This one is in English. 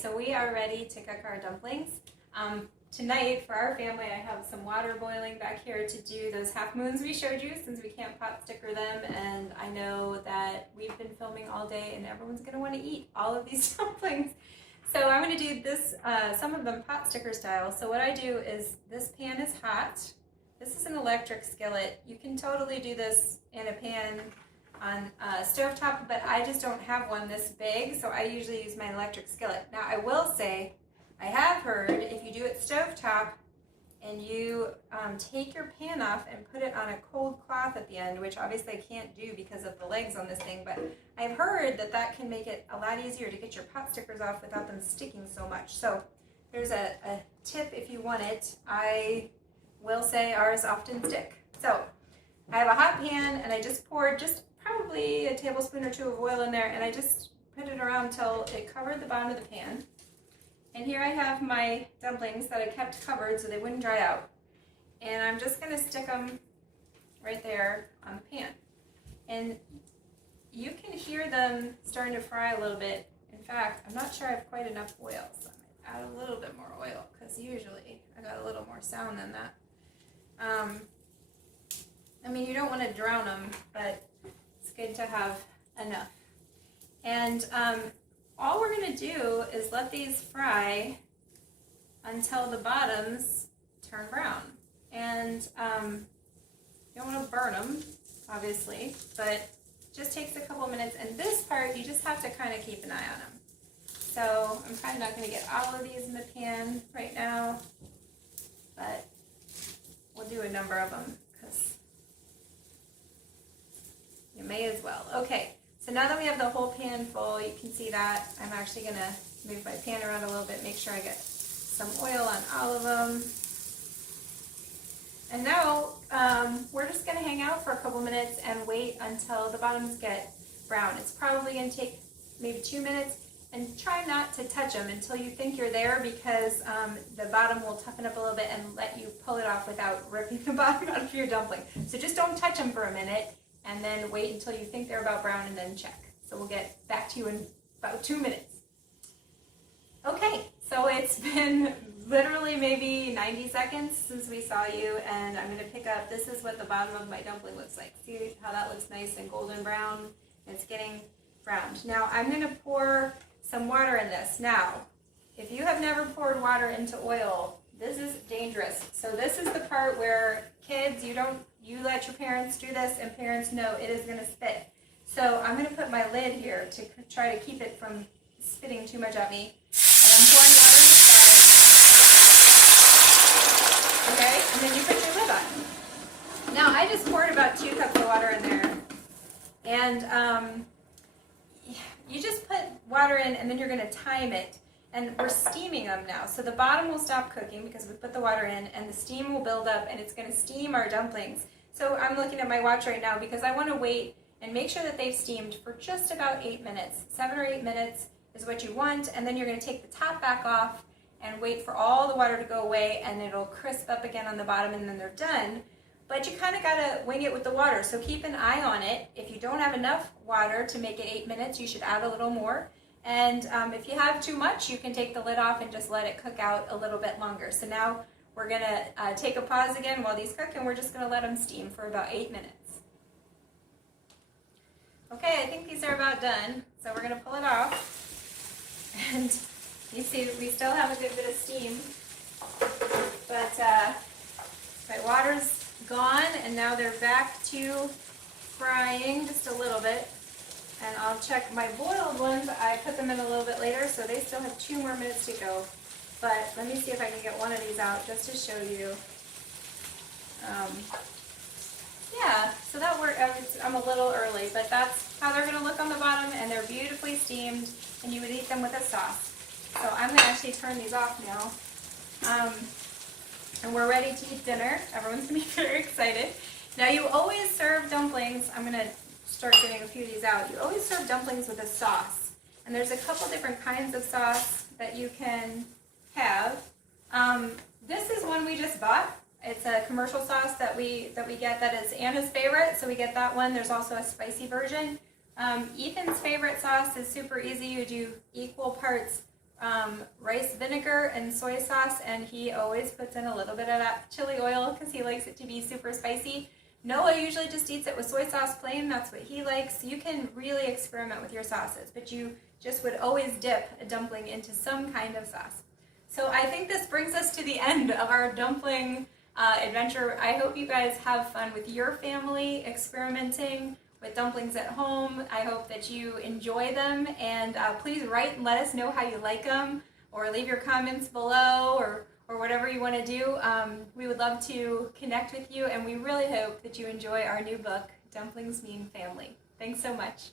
So we are ready to cook our dumplings. Tonight for our family I have some water boiling back here to do those half moons we showed you, since we can't pot sticker them, and I know that we've been filming all day and everyone's going to want to eat all of these dumplings. So I'm going to do this, some of them pot sticker style. So what I do is, this pan is hot. This is an electric skillet. You can totally do this in a pan on a stovetop, but I just don't have one this big, so I usually use my electric skillet. Now I will say, I have heard if you do it stovetop and you take your pan off and put it on a cold cloth at the end, which obviously I can't do because of the legs on this thing, but I've heard that that can make it a lot easier to get your pot stickers off without them sticking so much. So there's a tip if you want it. I will say ours often stick. So I have a hot pan and I just poured probably a tablespoon or two of oil in there, and I just put it around until it covered the bottom of the pan. And here I have my dumplings that I kept covered so they wouldn't dry out. And I'm just going to stick them right there on the pan. And you can hear them starting to fry a little bit. In fact, I'm not sure I have quite enough oil, so I'm going to add a little bit more oil, because usually I got a little more sound than that. I mean, you don't want to drown them, but it's good to have enough. And all we're going to do is let these fry until the bottoms turn brown. And you don't want to burn them, obviously, but it just takes a couple of minutes. And this part, you just have to kind of keep an eye on them. So I'm probably not going to get all of these in the pan right now, but we'll do a number of them, because you may as well. Okay. So now that we have the whole pan full, you can see that I'm actually going to move my pan around a little bit, make sure I get some oil on all of them. And now we're just going to hang out for a couple minutes and wait until the bottoms get brown. It's probably going to take maybe 2 minutes, and try not to touch them until you think you're there, because the bottom will toughen up a little bit and let you pull it off without ripping the bottom out of your dumpling. So just don't touch them for a minute, and then wait until you think they're about brown, and then check. So we'll get back to you in about 2 minutes. Okay, so it's been literally maybe 90 seconds since we saw you, and I'm going to pick up, this is what the bottom of my dumpling looks like. See how that looks nice and golden brown? It's getting browned. Now I'm going to pour some water in this. Now, if you have never poured water into oil, this is dangerous. So this is the part where kids, you let your parents do this, and parents know it is going to spit. So I'm going to put my lid here to try to keep it from spitting too much at me. And I'm pouring water in the side. Okay, and then you put your lid on. Now I just poured about 2 cups of water in there. And you just put water in, and then you're going to time it. And we're steaming them now. So the bottom will stop cooking because we put the water in, and the steam will build up, and it's going to steam our dumplings. So I'm looking at my watch right now because I want to wait and make sure that they've steamed for just about 8 minutes. 7 or 8 minutes is what you want, and then you're going to take the top back off and wait for all the water to go away, and it'll crisp up again on the bottom, and then they're done. But you kind of got to wing it with the water, so keep an eye on it. If you don't have enough water to make it 8 minutes, you should add a little more. And if you have too much, you can take the lid off and just let it cook out a little bit longer. So now we're going to take a pause again while these cook, and we're just going to let them steam for about 8 minutes. Okay, I think these are about done, so we're going to pull it off. And you see we still have a good bit of steam, but my water's gone, and now they're back to frying just a little bit. And I'll check my boiled ones. I put them in a little bit later, so they still have 2 more minutes to go. But let me see if I can get one of these out just to show you. Yeah, so that worked. I'm a little early, but that's how they're going to look on the bottom, and they're beautifully steamed, and you would eat them with a sauce. So I'm going to actually turn these off now. And we're ready to eat dinner. Everyone's going to be very excited. Now you always serve dumplings. I'm going to start getting a few of these out. You always serve dumplings with a sauce. And there's a couple different kinds of sauce that you can have. This is one we just bought. It's a commercial sauce that we get that is Anna's favorite, so we get that one. There's also a spicy version. Ethan's favorite sauce is super easy. You do equal parts rice vinegar and soy sauce, and he always puts in a little bit of that chili oil because he likes it to be super spicy. Noah usually just eats it with soy sauce plain. That's what he likes. You can really experiment with your sauces, but you just would always dip a dumpling into some kind of sauce. So I think this brings us to the end of our dumpling adventure. I hope you guys have fun with your family experimenting with dumplings at home. I hope that you enjoy them, and please write and let us know how you like them, or leave your comments below, or whatever you want to do. We would love to connect with you, and we really hope that you enjoy our new book, Dumplings Mean Family. Thanks so much.